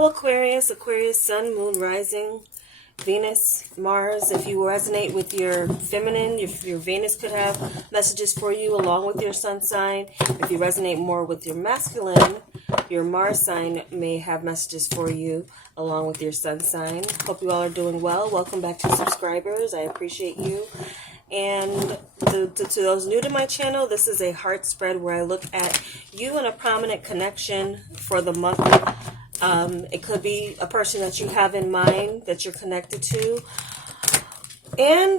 Aquarius, Aquarius, Sun, Moon, Rising, Venus, Mars. If you resonate with your feminine, if your Venus could have messages for you along with your sun sign. If you resonate more with your masculine, your Mars sign may have messages for you along with your sun sign. Hope you all are doing well. Welcome back to subscribers. I appreciate you. And to those new to my channel, this is a heart spread where I look at you in a prominent connection for the month. It could be a person that you have in mind that you're connected to,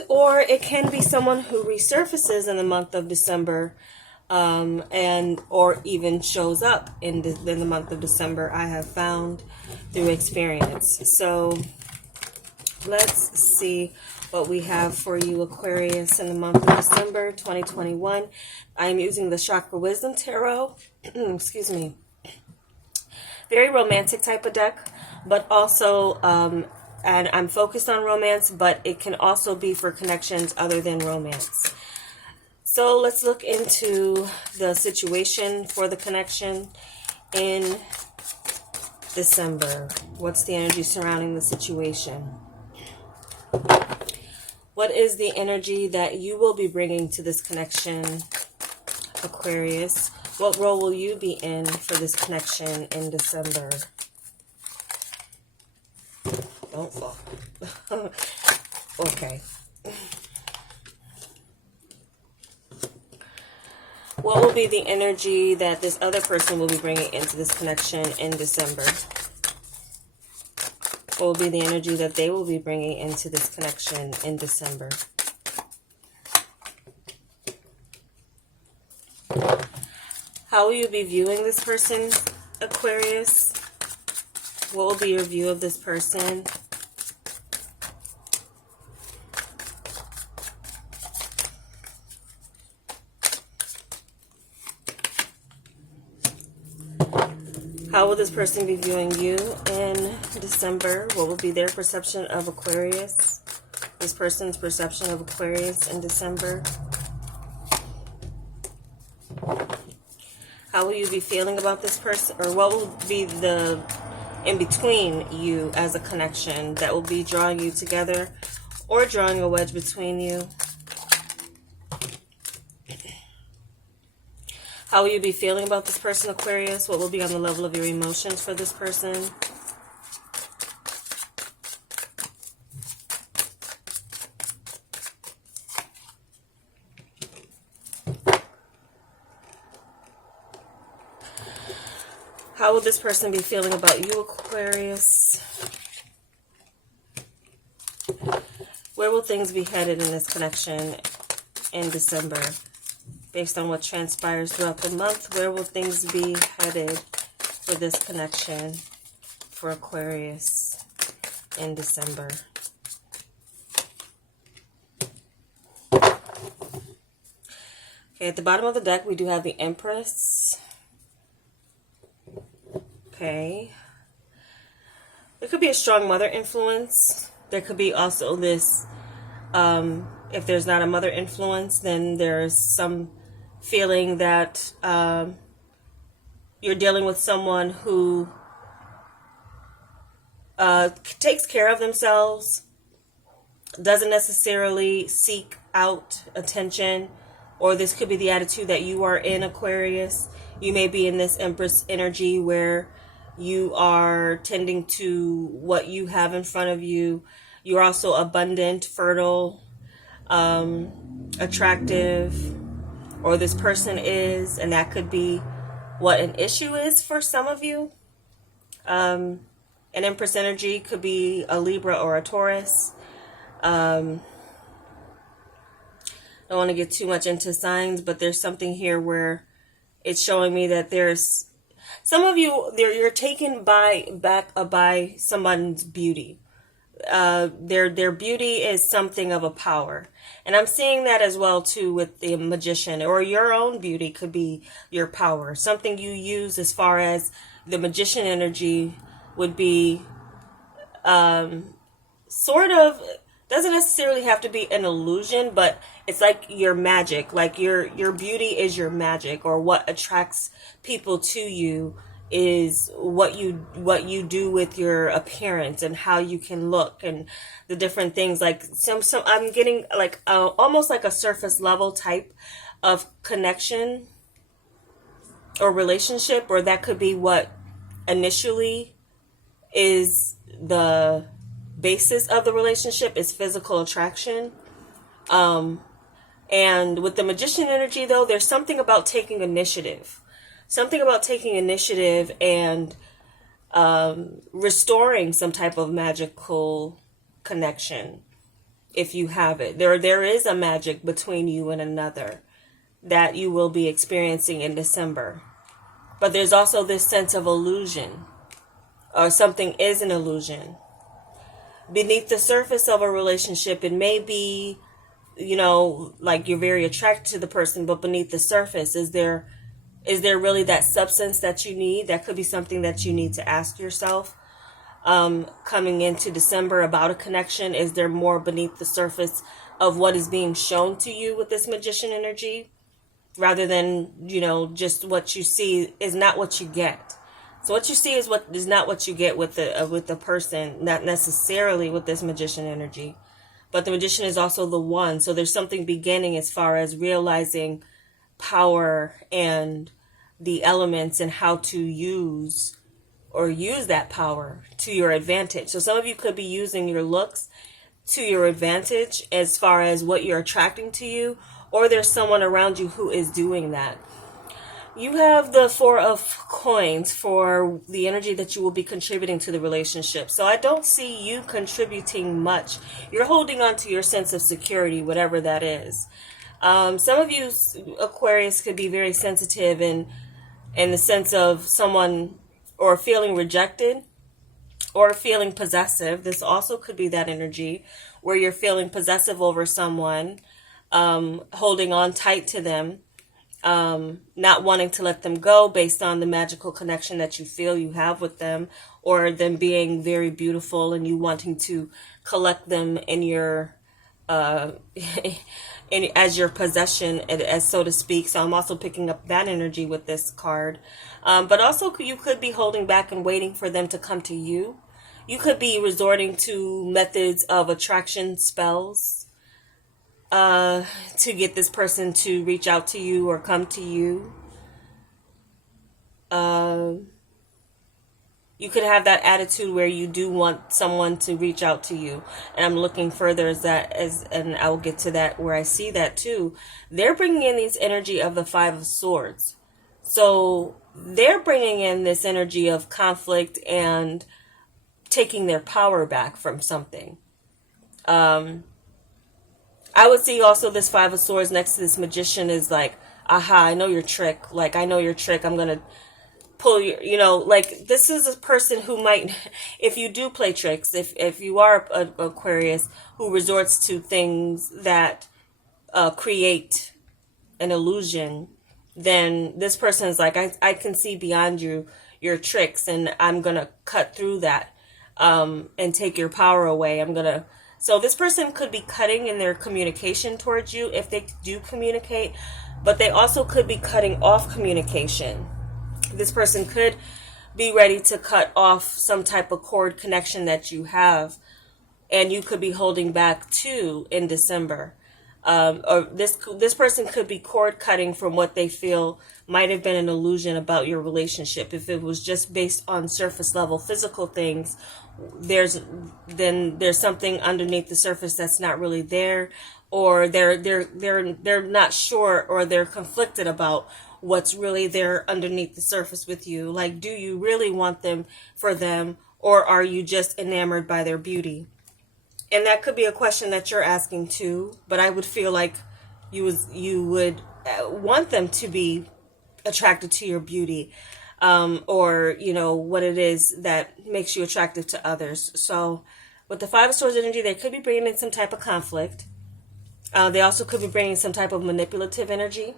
or it can be someone who resurfaces in the month of December, or even shows up in the month of December. I have found through experience. So let's see what we have for you, Aquarius, in the month of December 2021. I'm using the Chakra Wisdom Tarot. Excuse me. Very romantic type of deck, but also, and I'm focused on romance, but it can also be for connections other than romance. So let's look into the situation for the connection in December. What's the energy surrounding the situation? What is the energy that you will be bringing to this connection, Aquarius? What role will you be in for this connection in December? Don't fall. Okay. What will be the energy that this other person will be bringing into this connection in December? What will be the energy that they will be bringing into this connection in December? How will you be viewing this person, Aquarius? What will be your view of this person? How will this person be viewing you in December? What will be their perception of Aquarius? This person's perception of Aquarius in December? How will you be feeling about this person? Or what will be the in between you as a connection that will be drawing you together or drawing a wedge between you? How will you be feeling about this person, Aquarius? What will be on the level of your emotions for this person? How will this person be feeling about you, Aquarius? Where will things be headed in this connection in December? Based on what transpires throughout the month, where will things be headed for this connection for Aquarius in December? Okay, at the bottom of the deck, we do have the Empress. Okay. There could be a strong mother influence. There could be also this, if there's not a mother influence, then there's some feeling that you're dealing with someone who takes care of themselves, doesn't necessarily seek out attention, or this could be the attitude that you are in, Aquarius. You may be in this Empress energy where you are tending to what you have in front of you. You're also abundant, fertile, attractive, or this person is, and that could be what an issue is for some of you. An Empress energy could be a Libra or a Taurus. Don't want to get too much into signs, but there's something here where it's showing me that there's some of you, you're taken back by someone's beauty. Their beauty is something of a power. And I'm seeing that as well too with the Magician, or your own beauty could be your power. Something you use as far as the Magician energy would be sort of, doesn't necessarily have to be an illusion, but it's like your magic, like your beauty is your magic, or what attracts people to you is what you do with your appearance and how you can look and the different things. Like some I'm getting like almost like a surface level type of connection or relationship, or that could be what initially is the basis of the relationship, is physical attraction. And with the magician energy, though, there's something about taking initiative. Something about taking initiative and restoring some type of magical connection, if you have it. There is a magic between you and another that you will be experiencing in December. But there's also this sense of illusion, or something is an illusion. Beneath the surface of a relationship, it may be, like you're very attracted to the person, but beneath the surface, is there really that substance that you need? That could be something that you need to ask yourself coming into December about a connection. Is there more beneath the surface of what is being shown to you with this magician energy, rather than, just what you see is not what you get. So what you see is not what you get with the person, not necessarily with this magician energy. But the magician is also the one. So there's something beginning as far as realizing power and the elements and how to use that power to your advantage. So some of you could be using your looks to your advantage as far as what you're attracting to you, or there's someone around you who is doing that. You have the Four of Coins for the energy that you will be contributing to the relationship. So I don't see you contributing much. You're holding on to your sense of security, whatever that is. Some of you, Aquarius, could be very sensitive in the sense of someone or feeling rejected or feeling possessive. This also could be that energy where you're feeling possessive over someone, holding on tight to them, not wanting to let them go based on the magical connection that you feel you have with them, or them being very beautiful and you wanting to collect them in your as your possession, as so to speak. So I'm also picking up that energy with this card. But also you could be holding back and waiting for them to come to you. You could be resorting to methods of attraction spells to get this person to reach out to you or come to you. You could have that attitude where you do want someone to reach out to you. And I'm looking further and I will get to that where I see that too. They're bringing in this energy of the Five of Swords. So they're bringing in this energy of conflict and taking their power back from something. I would see also this Five of Swords next to this Magician is like, aha, I know your trick. Like, I know your trick. I'm going to pull your, like, this is a person who might, if you do play tricks, if you are an Aquarius who resorts to things that create an illusion, then this person is like, I can see beyond your tricks, and I'm going to cut through that and take your power away. So this person could be cutting in their communication towards you if they do communicate, but they also could be cutting off communication. This person could be ready to cut off some type of cord connection that you have, and you could be holding back too in December. Or this person could be cord cutting from what they feel might have been an illusion about your relationship. If it was just based on surface level physical things, there's something underneath the surface that's not really there, or they're not sure, or they're conflicted about what's really there underneath the surface with you. Like, do you really want them for them, or are you just enamored by their beauty? And that could be a question that you're asking too, but I would feel like you would want them to be attracted to your beauty, or what it is that makes you attractive to others. So with the Five of Swords energy, they could be bringing in some type of conflict. They also could be bringing some type of manipulative energy.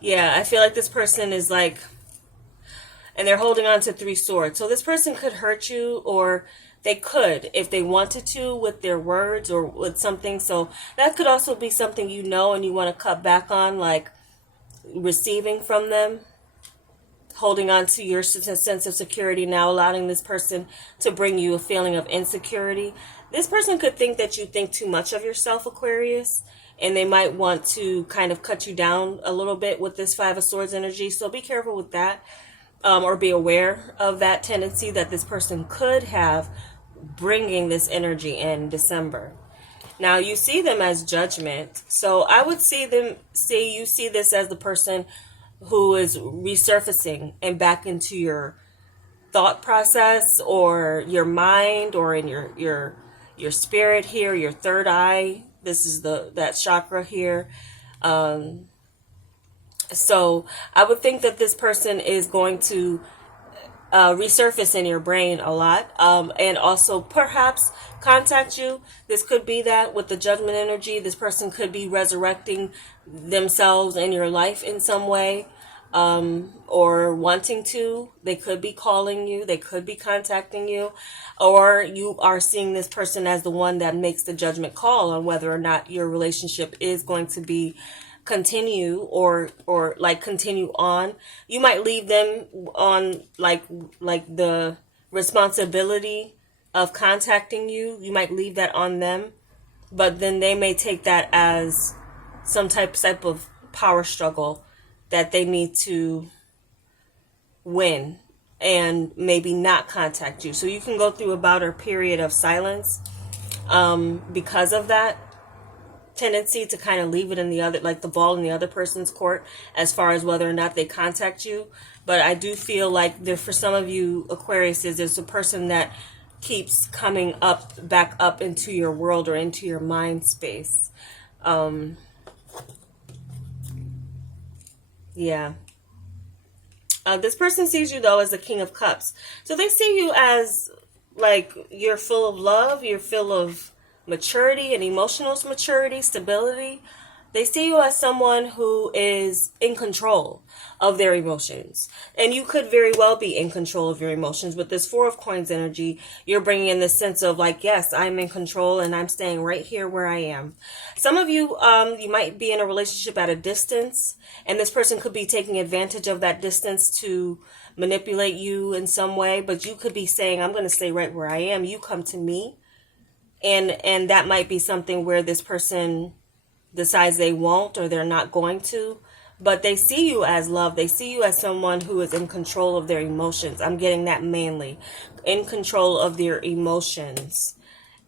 Yeah, I feel like this person is like, and they're holding on to 3 swords. So this person could hurt you, or They could, if they wanted to, with their words or with something. So that could also be something you know and you want to cut back on, like receiving from them, holding on to your sense of security, now allowing this person to bring you a feeling of insecurity. This person could think that you think too much of yourself, Aquarius, and they might want to kind of cut you down a little bit with this Five of Swords energy. So be careful with that, or be aware of that tendency that this person could have bringing this energy in December. Now, you see them as judgment. So I would see you see this as the person who is resurfacing and back into your thought process or your mind or in your spirit here, your third eye. This is that chakra here. So I would think that this person is going to resurface in your brain a lot, and also perhaps contact you. This could be that with the judgment energy, this person could be resurrecting themselves in your life in some way, or wanting to. They could be calling you, they could be contacting you, or you are seeing this person as the one that makes the judgment call on whether or not your relationship is going to be continue or like continue on. You might leave them on like the responsibility of contacting you. You might leave that on them, but then they may take that as some type of power struggle that they need to win and maybe not contact you. So you can go through about a period of silence because of that tendency to kind of leave it in the other, like the ball in the other person's court as far as whether or not they contact you. But I do feel like there, for some of you Aquariuses, there's a person that keeps coming back up into your world or into your mind space. Yeah. This person sees you though as the King of Cups. So they see you as like you're full of love, you're full of maturity and emotional maturity, stability. They see you as someone who is in control of their emotions. And you could very well be in control of your emotions. With this Four of Coins energy, you're bringing in this sense of like, yes, I'm in control and I'm staying right here where I am. Some of you, you might be in a relationship at a distance, and this person could be taking advantage of that distance to manipulate you in some way. But you could be saying, I'm going to stay right where I am. You come to me. And that might be something where this person decides they won't or they're not going to, but they see you as love. They see you as someone who is in control of their emotions. I'm getting that mainly. In control of their emotions.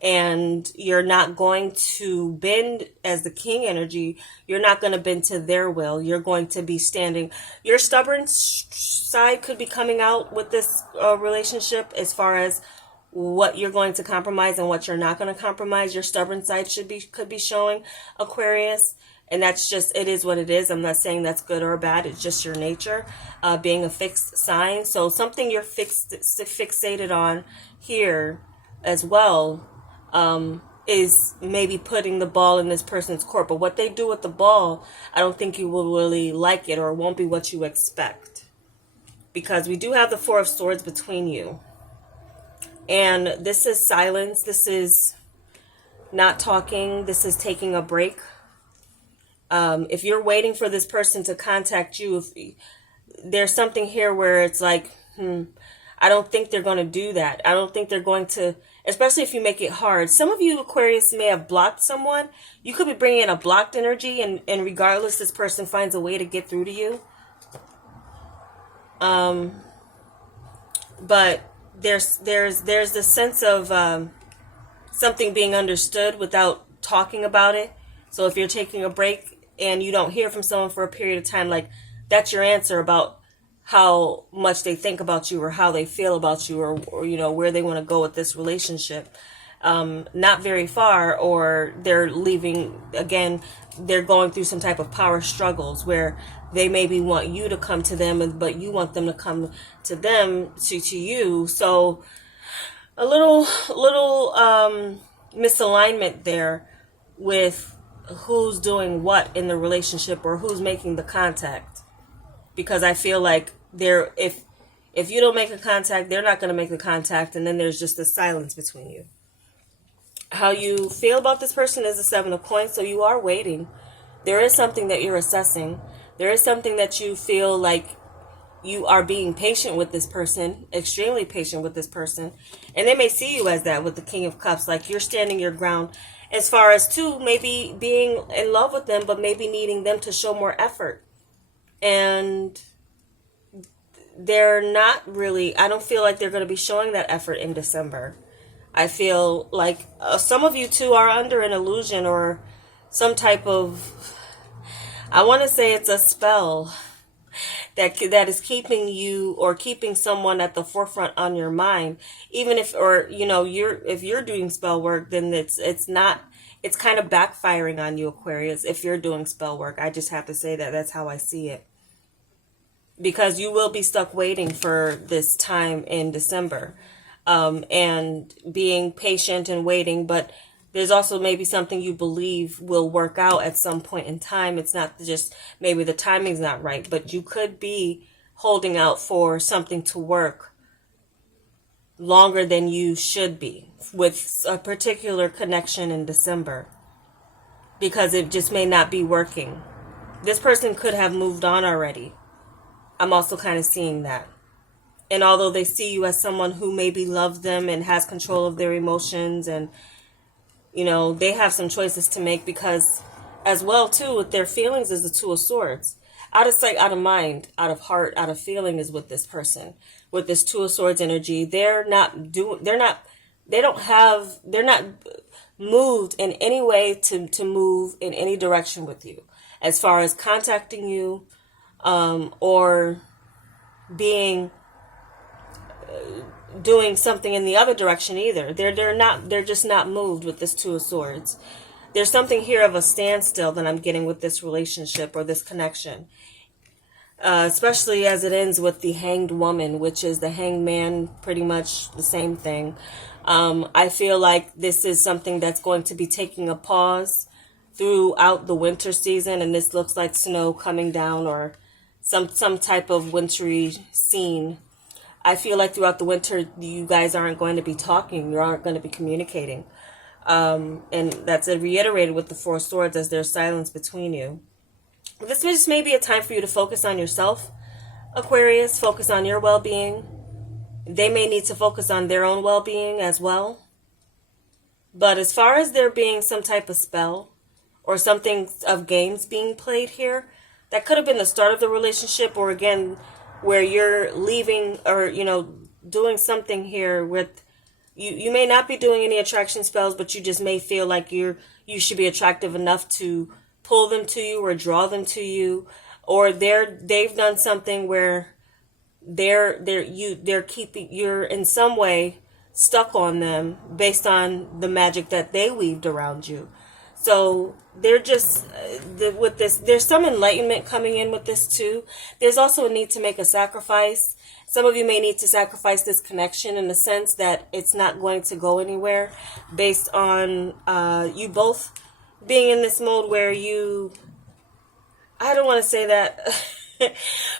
And you're not going to bend as the King energy. You're not going to bend to their will. You're going to be standing. Your stubborn side could be coming out with this relationship as far as what you're going to compromise and what you're not going to compromise. Your stubborn side could be showing, Aquarius, and that's just, it is what it is. I'm not saying that's good or bad. It's just your nature, being a fixed sign. So something you're fixated on here as well, is maybe putting the ball in this person's court. But what they do with the ball, I don't think you will really like it, or it won't be what you expect, because we do have the Four of Swords between you. And this is silence. This is not talking. This is taking a break. If you're waiting for this person to contact you, if there's something here where it's like, I don't think they're going to do that. I don't think they're going to, especially if you make it hard. Some of you Aquarius may have blocked someone. You could be bringing in a blocked energy, and regardless, this person finds a way to get through to you. But there's the sense of something being understood without talking about it. So if you're taking a break and you don't hear from someone for a period of time, like that's your answer about how much they think about you or how they feel about you, or you know, where they want to go with this relationship. Not very far, or they're leaving, again, they're going through some type of power struggles where they maybe want you to come to them, but you want them to come to them, to you. So a little misalignment there with who's doing what in the relationship or who's making the contact. Because I feel like if If you don't make a contact, they're not going to make the contact, and then there's just a silence between you. How you feel about this person is the Seven of Coins, so you are waiting. There is something that you're assessing. There is something that you feel like you are being patient with this person, extremely patient with this person. And they may see you as that with the King of Cups, like you're standing your ground as far as to maybe being in love with them, but maybe needing them to show more effort. And they're not really, I don't feel like they're going to be showing that effort in December. I feel like some of you too are under an illusion or some type of, I want to say it's a spell that is keeping you or keeping someone at the forefront on your mind. Even if, or if you're doing spell work, then it's kind of backfiring on you, Aquarius. If you're doing spell work, I just have to say that's how I see it. Because you will be stuck waiting for this time in December, and being patient and waiting. But there's also maybe something you believe will work out at some point in time. It's not just maybe the timing's not right, but you could be holding out for something to work longer than you should be with a particular connection in December, because it just may not be working. This person could have moved on already. I'm also kind of seeing that. And although they see you as someone who maybe loves them and has control of their emotions, and, they have some choices to make, because as well, too, with their feelings is the Two of Swords. Out of sight, out of mind, out of heart, out of feeling is with this person. With this Two of Swords energy, they're not moved in any way to move in any direction with you. As far as contacting you, or being doing something in the other direction either. They're just not moved with this Two of Swords. There's something here of a standstill that I'm getting with this relationship or this connection. Especially as it ends with the Hanged Woman, which is the Hanged Man, pretty much the same thing. I feel like this is something that's going to be taking a pause throughout the winter season, and this looks like snow coming down or some type of wintry scene. I feel like throughout the winter, you guys aren't going to be talking. You aren't going to be communicating. And that's reiterated with the Four of Swords as there's silence between you. This just may be a time for you to focus on yourself, Aquarius. Focus on your well-being. They may need to focus on their own well-being as well. But as far as there being some type of spell or something of games being played here, that could have been the start of the relationship, or again, where you're leaving or, doing something here with, you may not be doing any attraction spells, but you just may feel like you should be attractive enough to pull them to you or draw them to you, or they've done something where you're in some way stuck on them based on the magic that they weaved around you. So they're just, with this, there's some enlightenment coming in with this too. There's also a need to make a sacrifice. Some of you may need to sacrifice this connection in the sense that it's not going to go anywhere, based on you both being in this mode where I don't want to say that,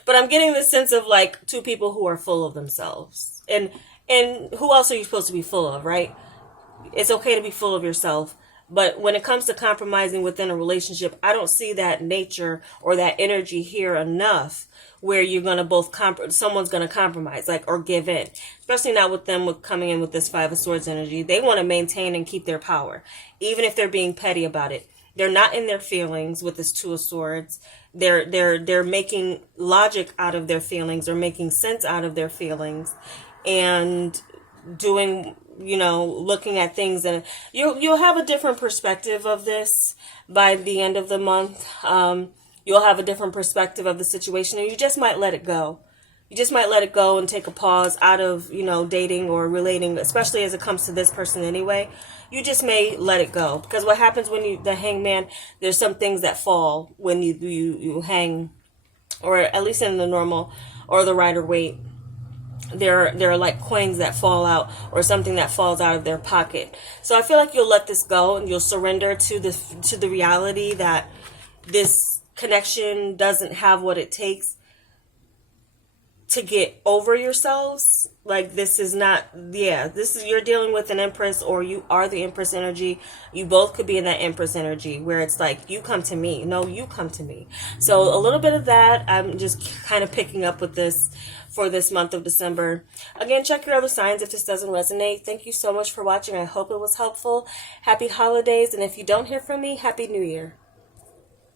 but I'm getting the sense of like two people who are full of themselves. And who else are you supposed to be full of, right? It's okay to be full of yourself. But when it comes to compromising within a relationship, I don't see that nature or that energy here enough where you're going to someone's going to compromise, or give in. Especially not with them coming in with this Five of Swords energy. They want to maintain and keep their power, even if they're being petty about it. They're not in their feelings with this Two of Swords. They're making logic out of their feelings, or making sense out of their feelings, and doing, looking at things, and you'll have a different perspective of this by the end of the month. You'll have a different perspective of the situation, and you just might let it go. You just might let it go and take a pause out of, dating or relating, especially as it comes to this person anyway. You just may let it go, because what happens when the hangman, there's some things that fall when you hang, or at least in the normal or the rider waite. There are like coins that fall out, or something that falls out of their pocket. So I feel like you'll let this go, and you'll surrender to the reality that this connection doesn't have what it takes to get over yourselves. Like, this is not, yeah, this is, you're dealing with an Empress, or you are the Empress energy. You both could be in that Empress energy where it's like, you come to me. No, you come to me. So a little bit of that, I'm just kind of picking up with this for this month of December. Again, check your other signs if this doesn't resonate. Thank you so much for watching. I hope it was helpful. Happy holidays. And if you don't hear from me, Happy New Year.